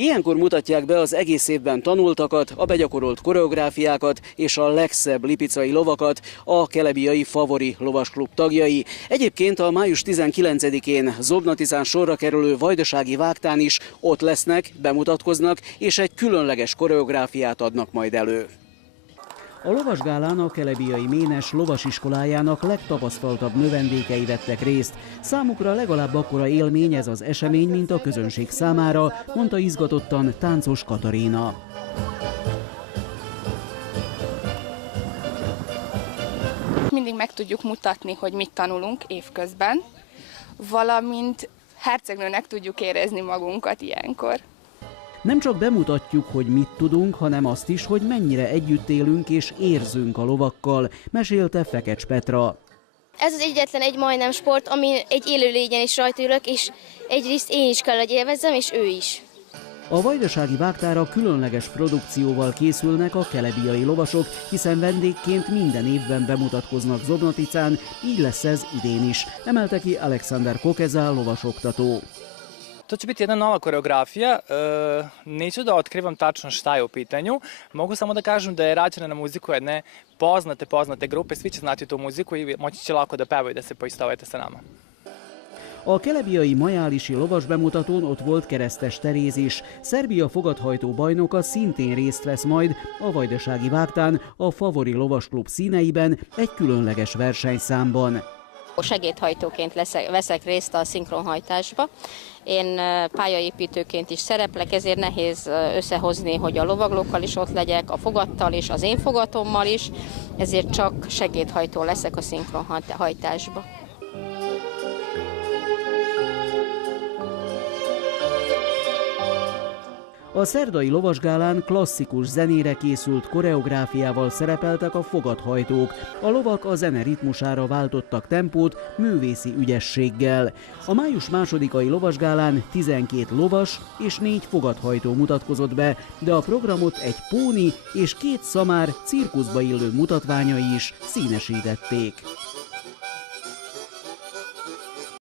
Ilyenkor mutatják be az egész évben tanultakat, a begyakorolt koreográfiákat és a legszebb lipicai lovakat a Kelebiai Favori Lovasklub tagjai. Egyébként a május 19-én Zobnaticán sorra kerülő vajdasági vágtán is ott lesznek, bemutatkoznak és egy különleges koreográfiát adnak majd elő. A lovasgálán a Kelebiai Ménes lovasiskolájának legtapasztaltabb növendékei vettek részt. Számukra legalább akkora élmény ez az esemény, mint a közönség számára, mondta izgatottan Táncos Katarina. Mindig meg tudjuk mutatni, hogy mit tanulunk évközben, valamint hercegnőnek tudjuk érezni magunkat ilyenkor. Nem csak bemutatjuk, hogy mit tudunk, hanem azt is, hogy mennyire együtt élünk és érzünk a lovakkal, mesélte Fekecs Petra. Ez az egyetlen egy majdnem sport, ami egy élőlényen is rajta ülök, és egyrészt én is kell, hogy élvezzem, és ő is. A vajdasági vágtára különleges produkcióval készülnek a kelebiai lovasok, hiszen vendégként minden évben bemutatkoznak Zobnaticán, így lesz ez idén is, emelte ki Aleksandar Kokeza lovasoktató. To će biti jedna nova koreografija, neću da otkrivam tačno šta je u pitanju, mogu samo da kažem da je rađena na muziku jedne poznate grupe, svi će znati tu muziku i moći će lako da pevaju, da se poistovete sa nama. A kelebiai majálisi lovas bemutatón ott volt Keresztes Teréz is. Szerbia fogadhajtó bajnoka szintén részt vesz majd a vajdasági vágtán a Favori Lovasklub színeiben egy különleges versenyszámban. Segédhajtóként veszek részt a szinkronhajtásba. Én pályaépítőként is szereplek, ezért nehéz összehozni, hogy a lovaglókkal is ott legyek, a fogattal is, az én fogatommal is, ezért csak segédhajtó leszek a szinkronhajtásba. A szerdai lovasgálán klasszikus zenére készült koreográfiával szerepeltek a fogathajtók. A lovak a zene ritmusára váltottak tempót művészi ügyességgel. A május 2-ai lovasgálán 12 lovas és 4 fogathajtó mutatkozott be, de a programot egy póni és 2 szamár cirkuszba illő mutatványai is színesítették.